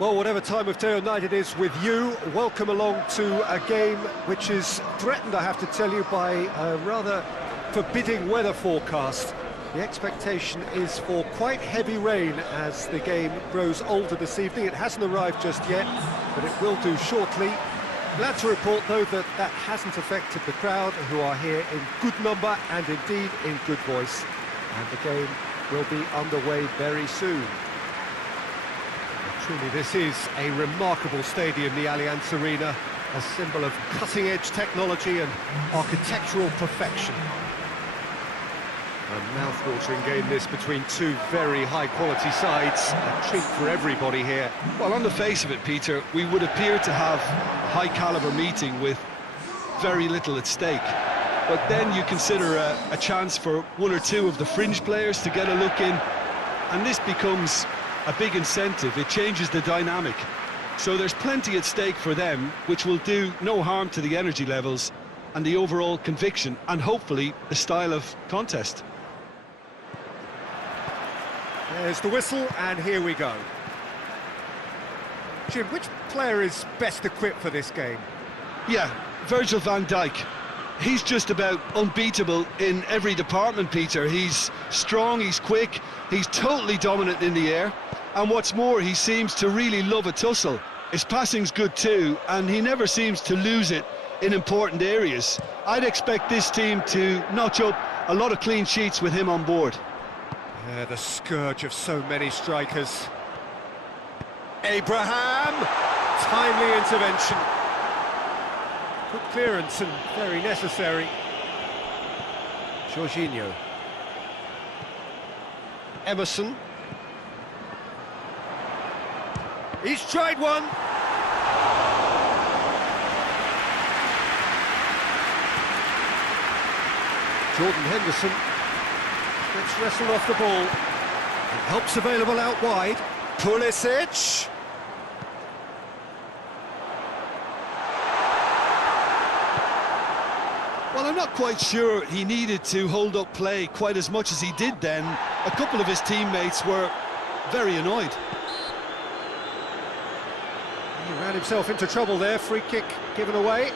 Well, whatever time of day or night it is with you, welcome along to a game which is threatened, I have to tell you, by a rather forbidding weather forecast. The expectation is for quite heavy rain as the game grows older this evening. It hasn't arrived just yet, but it will do shortly. Glad to report, though, that that hasn't affected the crowd, who are here in good number and indeed in good voice. And the game will be underway very soon. Truly, this is a remarkable stadium, the Allianz Arena, a symbol of cutting-edge technology and architectural perfection. A mouth-watering game, this, between two very high-quality sides. A treat for everybody here. Well, on the face of it, Peter, we would appear to have a high-caliber meeting with very little at stake. But then you consider a chance for one or two of the fringe players to get a look in, and this becomes a big incentive. It changes the dynamic. So there's plenty at stake for them, which will do no harm to the energy levels and the overall conviction, and hopefully the style of contest. There's the whistle, and here we go. Jim, which player is best equipped for this game? Yeah, Virgil van Dijk. He's just about unbeatable in every department, Peter. He's strong, he's quick, he's totally dominant in the air. And what's more, he seems to really love a tussle. His passing's good too, and he never seems to lose it in important areas. I'd expect this team to notch up a lot of clean sheets with him on board. Yeah, the scourge of so many strikers. Abraham! Timely intervention. Good clearance and very necessary. Jorginho. Emerson. He's tried one. Jordan Henderson gets wrestled off the ball. Help's available out wide. Pulisic. Well, I'm not quite sure he needed to hold up play quite as much as he did then. A couple of his teammates were very annoyed. He ran himself into trouble there. Free kick given away.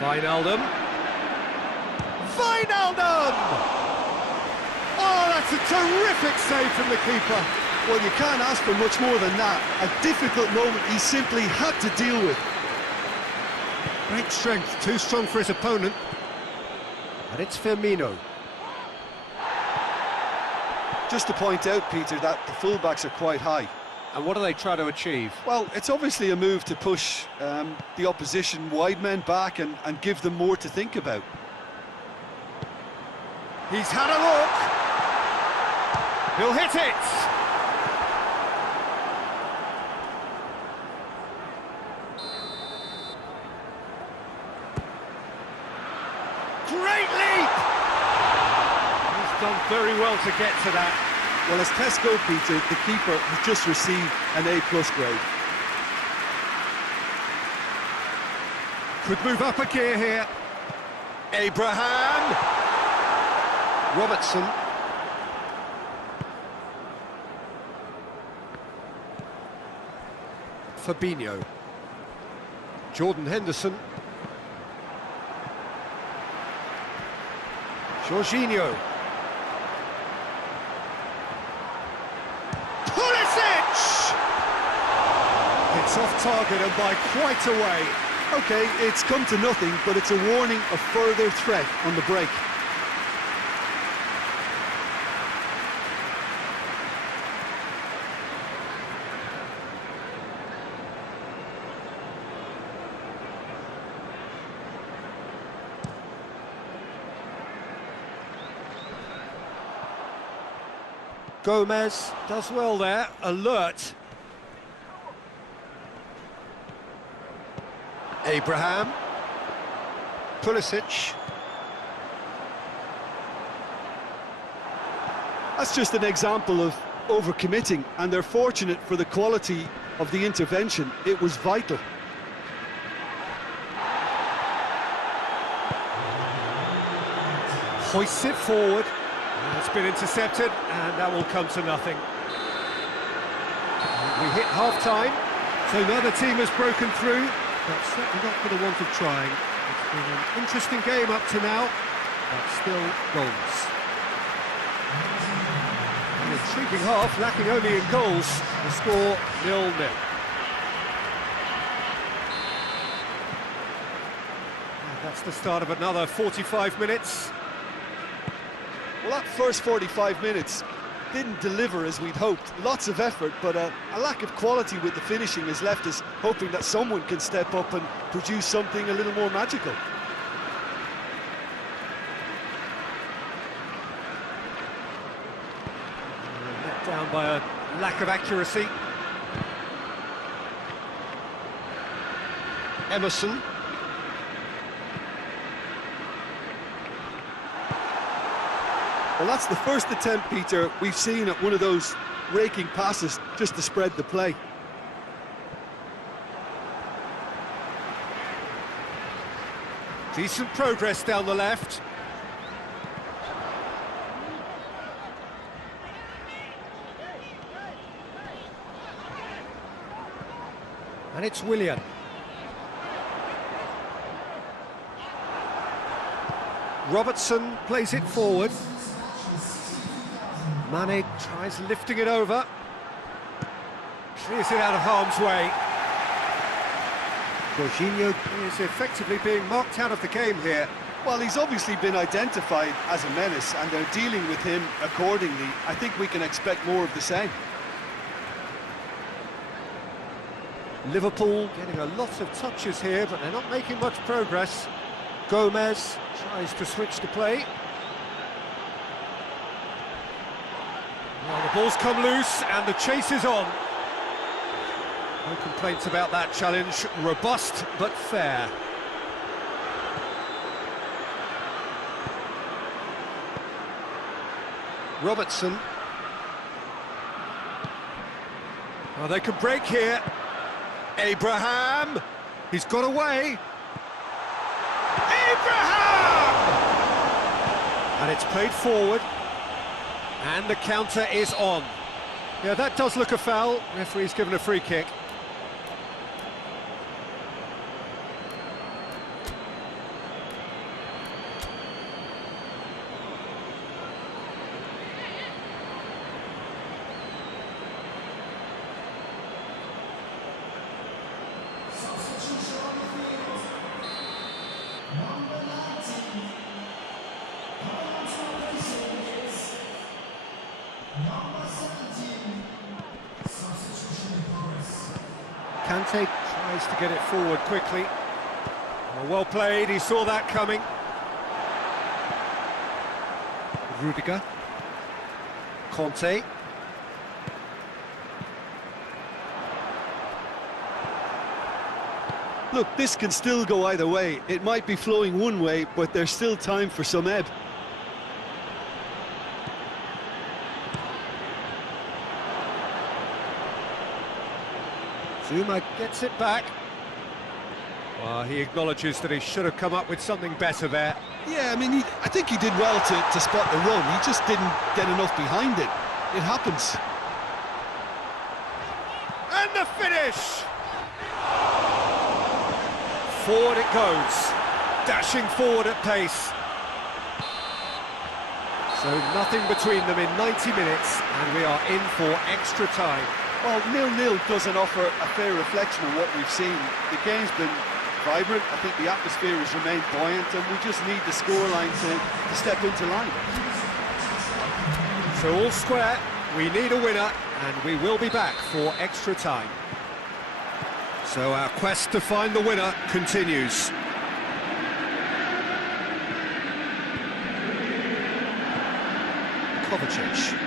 Wijnaldum. Wijnaldum! Oh, that's a terrific save from the keeper. Well, you can't ask for much more than that. A difficult moment he simply had to deal with. Great strength, too strong for his opponent. And it's Firmino. Just to point out, Peter, that the fullbacks are quite high. And what do they try to achieve? Well, it's obviously a move to push the opposition wide men back and give them more to think about. He's had a look. He'll hit it. Great leap. He's done very well to get to that. Well, as tests go, Peter, the keeper has just received an A+ grade. Could move up a gear here. Abraham! Robertson. Fabinho. Jordan Henderson. Jorginho. It's off target and by quite a way. OK, it's come to nothing, but it's a warning of further threat on the break. Gomez does well there, alert. Abraham. Pulisic. That's just an example of overcommitting, and they're fortunate for the quality of the intervention. It was vital. Hoists it forward. It's been intercepted, and that will come to nothing. We hit half-time, so neither team has broken through, but certainly not for the want of trying. It's been an interesting game up to now, but still goals. An intriguing half, lacking only in goals. The score 0-0. And that's the start of another 45 minutes. Well, that first 45 minutes didn't deliver as we'd hoped. Lots of effort, but a lack of quality with the finishing has left us hoping that someone can step up and produce something a little more magical. Let down by a lack of accuracy. Emerson. Well, that's the first attempt, Peter, we've seen at one of those raking passes just to spread the play. Decent progress down the left. And it's Willian. Robertson plays it forward. Mane tries lifting it over. Clears it out of harm's way. Jorginho is effectively being marked out of the game here. Well, he's obviously been identified as a menace, and they're dealing with him accordingly. I think we can expect more of the same. Liverpool getting a lot of touches here, but they're not making much progress. Gomez tries to switch the play. Well, the ball's come loose and the chase is on. No complaints about that challenge. Robust but fair. Robertson. Well, they can break here. Abraham. He's got away. Abraham! And it's played forward. And the counter is on. Yeah, that does look a foul. Referee's given a free kick. Kante tries to get it forward quickly. Well played, he saw that coming. Rudiger. Conte. Look, this can still go either way. It might be flowing one way, but there's still time for some ebb. Zuma gets it back. Well, he acknowledges that he should have come up with something better there. Yeah, I mean, I think he did well to spot the run. He just didn't get enough behind it. It happens. And the finish! Forward it goes, dashing forward at pace. So nothing between them in 90 minutes, and we are in for extra time. Well, 0-0 doesn't offer a fair reflection of what we've seen. The game's been vibrant. I think the atmosphere has remained buoyant, and we just need the scoreline to step into line. So all square, we need a winner, and we will be back for extra time. So our quest to find the winner continues. Kovacic.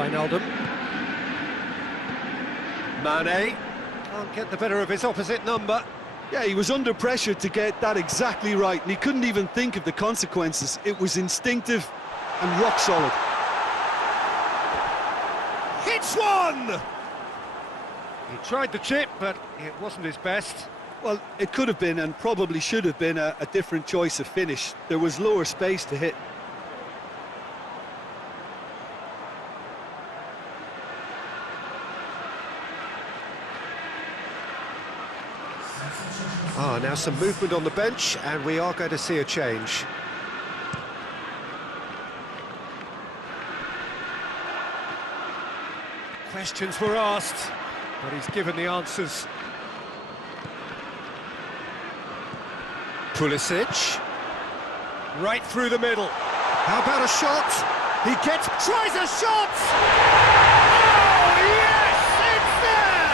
Wijnaldum. Mane can't get the better of his opposite number. Yeah, he was under pressure to get that exactly right, and he couldn't even think of the consequences. It was instinctive and rock solid. Hits one! He tried the chip, but it wasn't his best. Well, it could have been, and probably should have been, a different choice of finish. There was lower space to hit. Now some movement on the bench, and we are going to see a change. Questions were asked, but he's given the answers. Pulisic, right through the middle. How about a shot? He tries a shot! Oh, yes, it's there!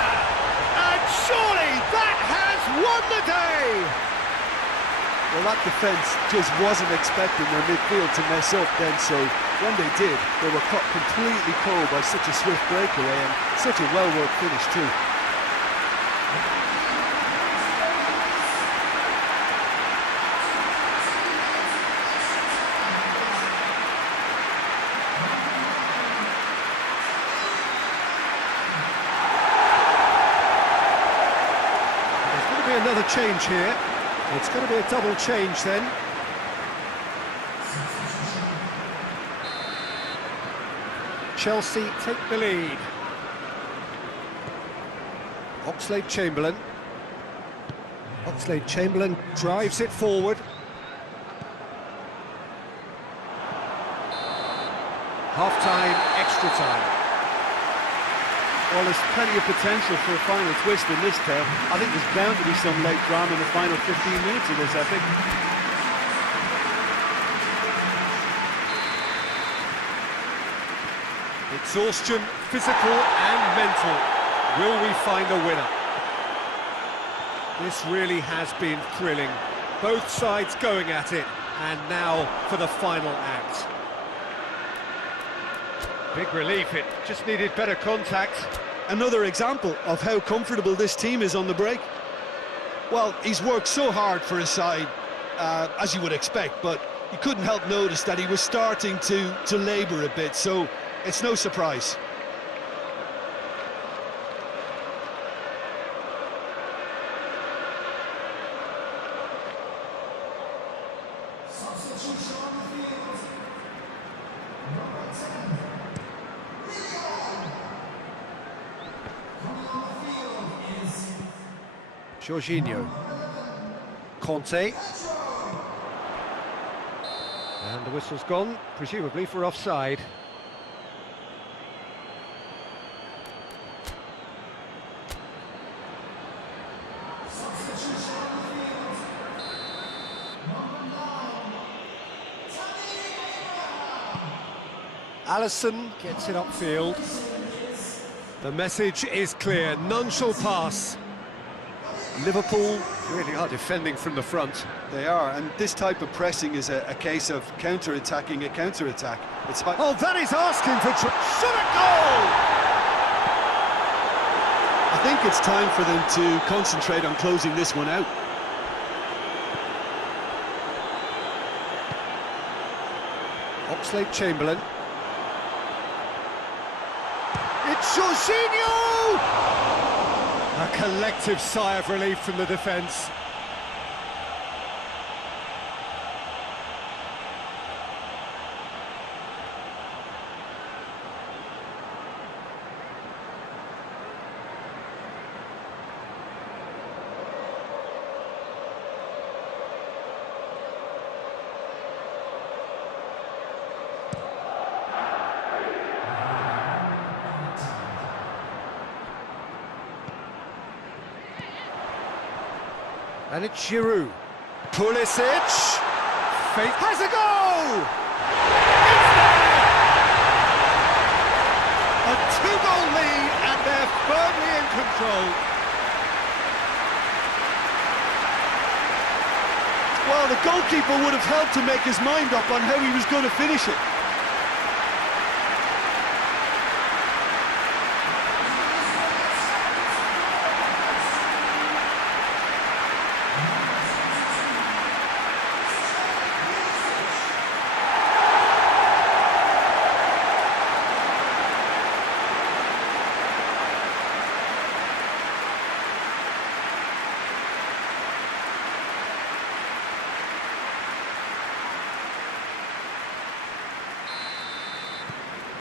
And surely that has won the day! Well, that defence just wasn't expecting their midfield to mess up then, so when they did, they were caught completely cold by such a swift breakaway and such a well-worked finish too. There's going to be another change here. It's going to be a double change then. Chelsea take the lead. Oxlade-Chamberlain. Oxlade-Chamberlain drives it forward. Half-time, extra time. Well, there's plenty of potential for a final twist in this tale. I think there's bound to be some late drama in the final 15 minutes of this epic. Exhaustion, physical and mental. Will we find a winner? This really has been thrilling. Both sides going at it. And now for the final act. Big relief, it just needed better contact. Another example of how comfortable this team is on the break. Well, he's worked so hard for his side, as you would expect, but you couldn't help notice that he was starting to labour a bit, so it's no surprise. Jorginho. Conte. And the whistle's gone, presumably for offside. Alisson gets it upfield. The message is clear, none shall pass. Liverpool really are defending from the front. They are, and this type of pressing is a case of counter-attacking a counter-attack. It's high. Oh, that is asking for shot at goal! I think it's time for them to concentrate on closing this one out. Oxlade-Chamberlain. It's Jorginho! A collective sigh of relief from the defence. And it's Giroud. Pulisic. Fate has a goal! It's there! A two-goal lead and they're firmly in control. Well, the goalkeeper would have helped to make his mind up on how he was going to finish it.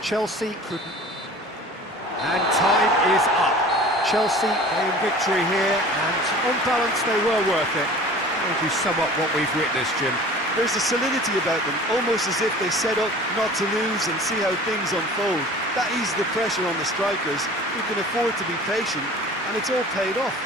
Chelsea couldn't. And time is up. Chelsea gained victory here, and on balance they were worth it. How would you sum up what we've witnessed, Jim? There's a solidity about them, almost as if they set up not to lose and see how things unfold. That eases the pressure on the strikers, who can afford to be patient, and it's all paid off.